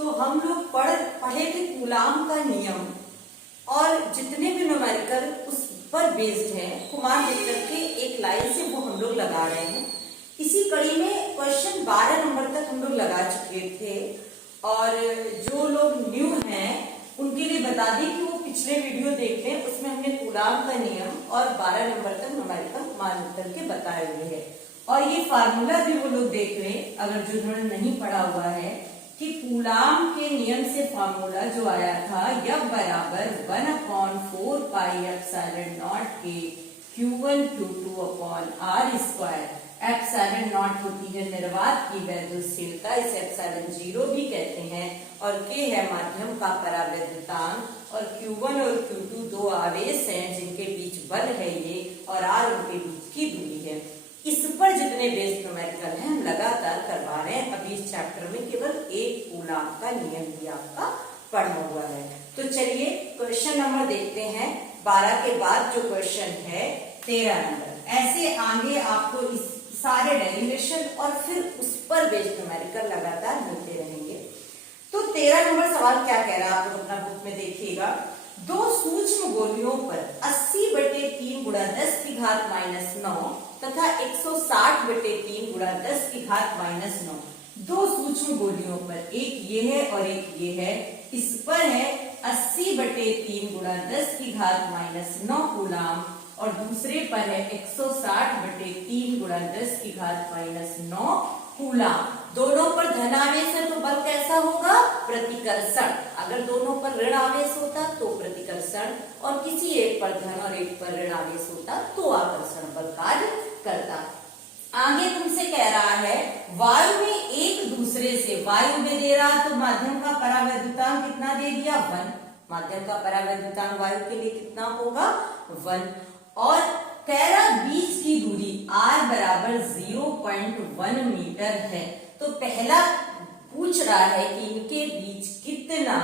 तो हम लोग पढ़े थे कूलाम का नियम और जितने भी न्यूमेरिकल उस पर बेस्ड है कुमार वेक्टर के एक लाइन से वो हम लोग लगा रहे हैं। इसी कड़ी में क्वेश्चन 12 नंबर तक हम लोग लगा चुके थे और जो लोग न्यू हैं उनके लिए बता दें कि वो पिछले वीडियो देख लें, उसमें हमने कूलाम का नियम और 12 नंबर तक न्यूमेरिकल कुमार वेक्टर के बताए हुए हैं। और ये फार्मूला भी वो लोग देख लें अगर जो उन्होंने नहीं पढ़ा हुआ है कि कूलाम के नियम से फार्मूला जो आया था F बराबर 1/4 पाई एप्सिलॉन नॉट के Q1 Q2 upon R square. Epsilon not होती है निर्वात की वैद्युतशीलता, इसे एप्सिलॉन 0 भी कहते हैं, और K है माध्यम का परावैद्युतांक, और Q1 और Q2 दो आवेश हैं जिनके बीच बल है ये, और R उनके बीच की दूरी है। इस पर जितने बेस्ड न्यूमेरिकल हैं हम लगातार करवा रहे हैं। अभी इस चैप्टर में केवल एक कूलाम का नियम भी आपका पढ़ा हुआ है। तो चलिए क्वेश्चन नंबर देखते हैं। 12 के बाद जो क्वेश्चन है 13 नंबर। ऐसे आगे आपको इस सारे डेरिवेशन और फिर उस पर बेस्ड न्यूमेरिकल लगातार मिलते रहेंगे। तो 13 नंबर सवाल क्या कह रहा है आप लोग अपना बुक में देखिएगा। दो सूक्ष्म गोलियों पर 80/3 गुणा 10 की घात -9 तथा 160/3 गुणा 10 की घात -9 दो सूक्ष्म गोलियों पर, एक ये है और एक ये है, इस पर है 80/3 गुणा 10 की घात -9 कूलाम और दूसरे पर है 160/3 गुणा 10 की घात -9 कूलाम। दोनों पर धन आवेश है तो बल कैसा होगा? प्रतिकर्षण। अगर दोनों पर ऋण आवेश होता तो प्रतिकर्षण, और किसी एक पर धन और एक पर ऋण आवेश होता तो आकर्षण बल कार्य करता। आगे तुमसे कह रहा है वायु में एक दूसरे से, वायु में दे रहा तो माध्यम का परावैद्युतांक कितना दे दिया? 1। माध्यम का परावैद्युतांक वायु के लिए कितना होगा? 1। और कह रहा बीच की दूरी r बराबर 0.1 मीटर है। तो पहला पूछ रहा है कि इनके बीच कितना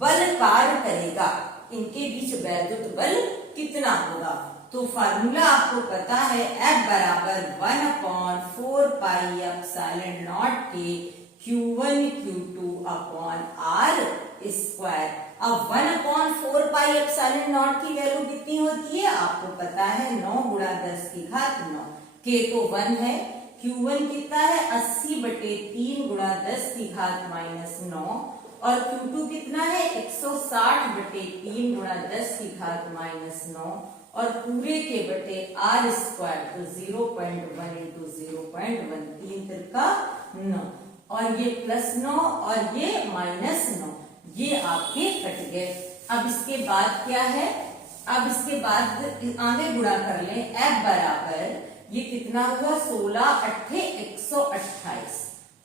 बल कार्य करेगा, इनके बीच वैद्युत बल कितना होगा। तो फार्मूला आपको पता है F बराबर 1/4 पाई एप्सिलॉन नॉट के Q1 Q2 upon R square. अब 1/4 पाई एप्सिलॉन नॉट की वैल्यू कितनी होती है आपको पता है, 9 गुणा 10 की घात 9। K तो 1 है, Q1 कितना है 80/3 गुणा 10 की घात -9, और Q2 कितना है 160/3 गुणा 10 की घात -9, और पूरे के बटे R स्क्वायर, तो 0.1 इंटू 0.1, 3 तिरका 9, और ये +9 और ये -9, ये आपके कट गए। अब इसके बाद क्या है? अब इसके बाद आगे गुणा कर लें। F बराबर ये कितना हुआ 16 8 128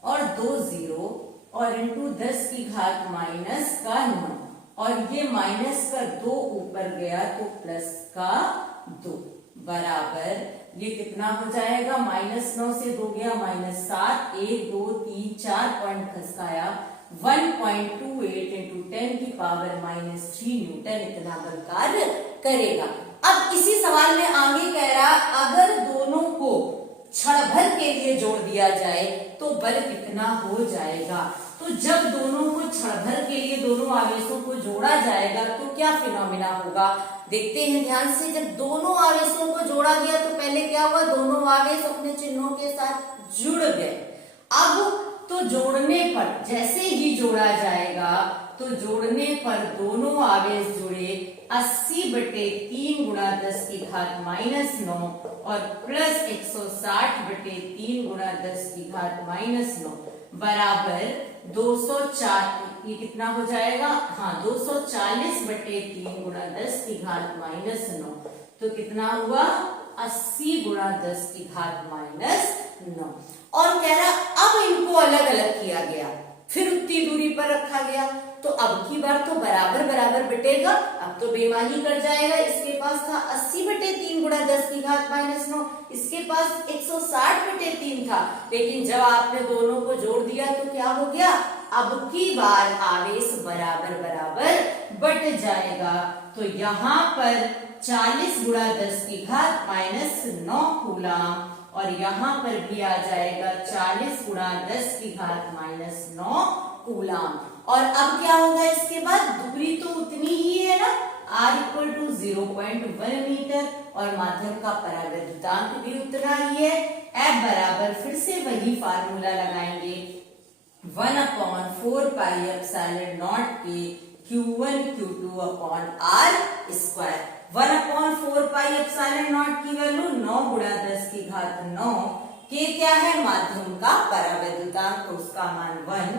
और 2 0 और इंटू 10 की घात -9, और ये माइनस का 2 ऊपर गया तो प्लस का 2 बराबर ये कितना हो जाएगा? -9 से 2 गया -7, 1 2 3 4 पॉइंट खसकाया, 1.28 इंटू 10 की पावर -3 न्यूटन इतना बल कार्य करेगा। अब इसी सवाल में आगे कह रहा अगर दोनों को क्षण भर के लिए जोड़ दिया जाए तो बल कितना हो जाएगा। तो जब दोनों को क्षण भर के लिए दोनों आवेशों को जोड़ा जाएगा तो क्या फिनोमिना होगा देखते हैं ध्यान से। जब दोनों आवेशों को जोड़ा गया तो पहले क्या हुआ? दोनों आवेश अपने चिन्हों के साथ जुड़ गए। अब तो जोड़ने पर, जैसे ही जोड़ा जाएगा तो जोड़ने पर दोनों आवेश जुड़े 80/3 गुणा 10 की घात -9 और प्लस 160/3 गुणा 10 की घात -9 बराबर 204। ये कितना हो जाएगा? हाँ 240/3 गुणा 10 की घात -9, तो कितना हुआ? 80 गुणा 10 की घात -9। और कह रहा अब इनको अलग अलग किया गया, फिर उतनी दूरी पर रखा गया, तो अब की बार तो बराबर बराबर बटेगा। अब तो बेईमानी कर जाएगा। इसके पास था 80/3 गुणा 10 की घात -9, इसके पास 160/3 था, लेकिन जब आपने दोनों को जोड़ दिया तो क्या हो गया? अब की बार आवेश बराबर बराबर बट जाएगा। तो यहाँ पर 40 गुणा 10 की घात -9 कूलाम, और यहाँ पर भी आ जाएगा 40 गुणा 10 की घात -9 कूलाम। और अब क्या होगा इसके बाद, दूरी तो उतनी ही है ना, r इक्वल टू 0.1 मीटर और माध्यम का परावैद्युतांक भी उतना ही है। F बराबर फिर से वही फार्मूला लगाएंगे, 1/4 पाई एप्सिलॉन नॉट के Q1 Q2 upon R square. 1/4 pi epsilon not की वैल्यू 9 गुणा 10 की घात 9, के क्या है माध्यम का परावैद्युतांक, तो उसका मान 1।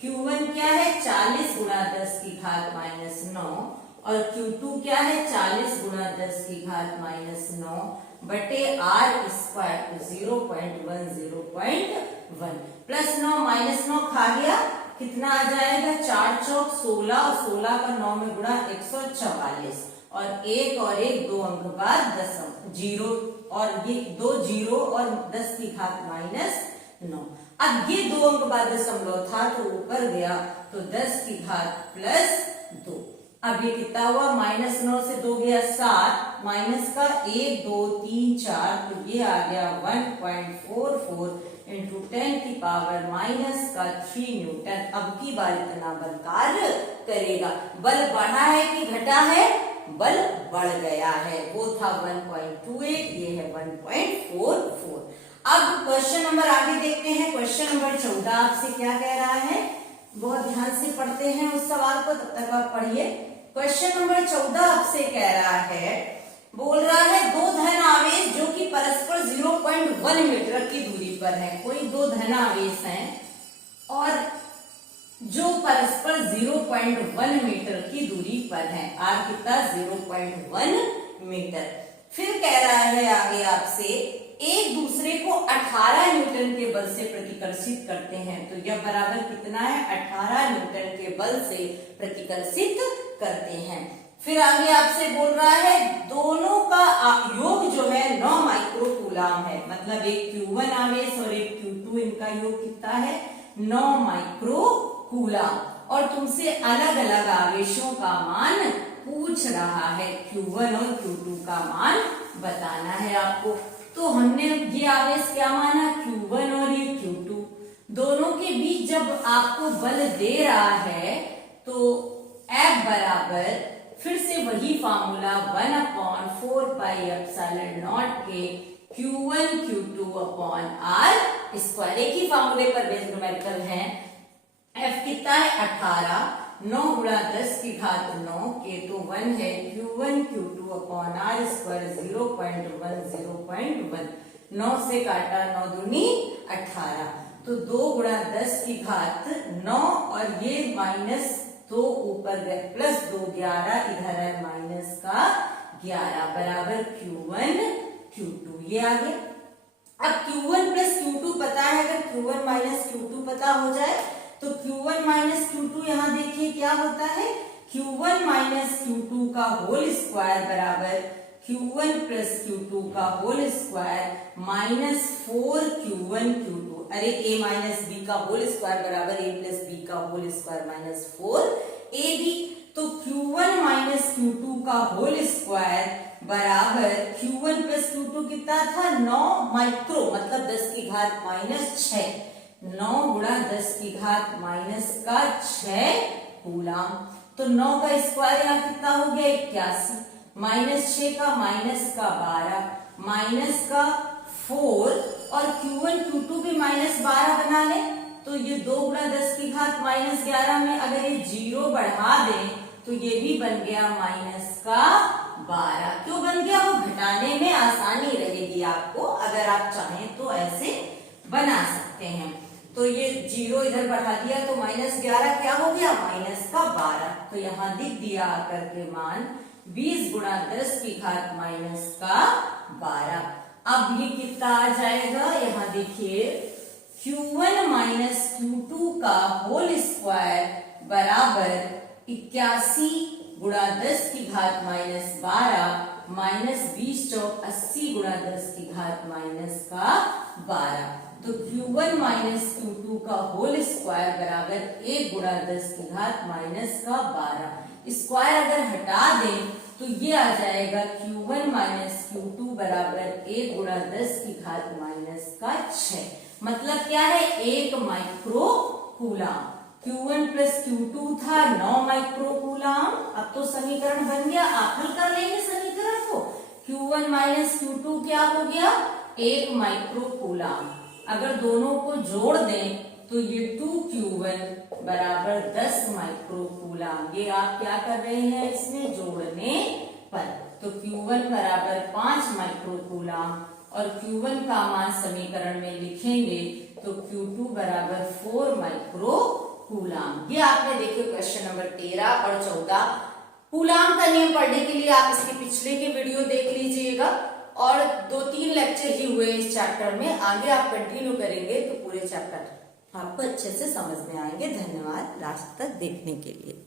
Q1 क्या है 40 गुणा 10 की घात -9 और Q2 क्या है 40 गुणा 10 की घात -9 बटे R स्क्वायर 0.1 0.1 प्लस 9 -9 खा गया, कितना आ जाएगा, 4 चौक 16 और 16 का 9 में गुणा 144 और एक दो अंक बाद दशम जीरो और ये 2 जीरो और 10 की घात -9। अब ये 2 अंक बाद दशमलव था तो ऊपर गया तो 10 की घात +2। अब ये कितना हुआ, -9 से 2 गया 7, माइनस का 1 2 3 4 तो ये आ गया 1.44 इंटू 10 की पावर -3 न्यूटन। अब की बार इतना बल कार्य करेगा। बल बढ़ा है कि घटा है, बल बढ़ गया है, वो था 1.28, ये है 1.44। अब क्वेश्चन नंबर आगे देखते हैं। क्वेश्चन नंबर 14 आपसे क्या कह रहा है, बहुत ध्यान से पढ़ते हैं उस सवाल को, तब तक आप पढ़िए। क्वेश्चन नंबर 14 आपसे कह रहा है, बोल रहा है दो धन आवेश जो कि परस्पर 0.1 मीटर की दूरी पर है। कोई दो धन आवेश हैं और जो परस्पर 0.1 मीटर की दूरी पर है, r कितना 0.1 मीटर। फिर कह रहा है आगे आपसे, एक दूसरे को 18 न्यूटन के बल से प्रतिकर्षित करते हैं, तो यह बराबर कितना है, 18 न्यूटन के बल से प्रतिकर्षित करते हैं। फिर आगे आपसे बोल रहा है दोनों का योग जो है 9 माइक्रो कूलाम है, मतलब एक Q1 आवेश और एक Q2, इनका योग कितना है 9 माइक्रो कूलाम। और तुमसे अलग अलग आवेशों का मान पूछ रहा है, Q1 और Q2 का मान बताना है आपको। तो हमने ये आवेश क्या माना, Q1 और ये Q2, दोनों के बीच जब आपको बल दे रहा है तो F बराबर फिर से वही फार्मूला 1/4 पाई एप्सिलॉन नॉट के Q1 Q2 upon R square. एक ही फार्मूले पर बेस्ड न्यूमेरिकल है। F कितना है 18, 9 गुणा 10 की घात 9 के तो 1 है, Q1 Q2 upon R square 0.1 0.1, 9 से काटा 9 दूनी 18, तो 2 गुणा 10 की घात 9 और ये -2 ऊपर गए +2 11, इधर है माइनस का 11 बराबर Q1 Q2, ये आ गया। अब Q1 प्लस Q2 पता है, अगर Q1 माइनस Q2 पता हो जाए तो Q1 माइनस Q2 यहाँ देखिए क्या होता है, Q1 माइनस Q2 का होल स्क्वायर बराबर Q1 प्लस Q2 का होल स्क्वायर -4 Q1 Q2। अरे a माइनस बी का होल स्क्वायर बराबर a प्लस बी का होल स्क्वायर -4 ab। तो Q1 माइनस Q2 का होल स्क्वायर बराबर Q1 प्लस Q2 कितना था 9 माइक्रो, मतलब 10 की घात -6, 9 गुणा 10 की घात -6 कूलाम। तो 9 का स्क्वायर यहाँ कितना हो गया 81, -6 का -12, -4 और Q1 Q2 भी -12 बना ले, तो ये 2 गुणा 10 की घात -11 में अगर ये 0 बढ़ा दें तो ये भी बन गया -12। क्यों बन गया, वो घटाने में आसानी रहेगी आपको, अगर आप चाहें तो ऐसे बना सकते हैं। तो ये 0 इधर बढ़ा दिया तो -11 क्या हो गया -12, तो यहाँ दिख दिया आकर के मान 20 गुणा 10 की घात -12। अब ये कितना आ जाएगा, यहाँ देखिए Q1 माइनस Q2 का होल स्क्वायर बराबर 81 गुणा 10 की घात -12 -20 चौक 80 गुणा 10 की घात -12। तो Q1 माइनस Q2 का होल स्क्वायर बराबर 1 गुणा 10 की घात -12। स्क्वायर अगर हटा दें तो ये आ जाएगा Q1 माइनस Q2 बराबर 1 गुणा 10 की घात -6। मतलब क्या है 1 micro coulomb. Q1 plus Q2 था 9 माइक्रोकूलाम। अब तो समीकरण बन गया, आप हल कर लेंगे समीकरण को। Q1 माइनस Q2 क्या हो गया, 1 माइक्रोकूलाम। अगर दोनों को जोड़ दें तो ये 2Q1 बराबर 10 माइक्रोकूलाम। ये आप क्या कर रहे हैं इसमें जोड़ने पर, तो Q1 बराबर 5 माइक्रोकूलाम और Q1 का मान समीकरण में लिखेंगे तो Q2 बराबर 4 माइक्रोकूलाम। ये आपने देखे क्वेश्चन नंबर 13 और 14। कूलाम का नियम पढ़ने के लिए आप इसके पिछले के वीडियो देख लीजिएगा, और 2-3 लेक्चर ही हुए इस चैप्टर में। आगे आप कंटिन्यू करेंगे तो पूरे चैप्टर आपको अच्छे से समझ में आएंगे। धन्यवाद लास्ट तक देखने के लिए।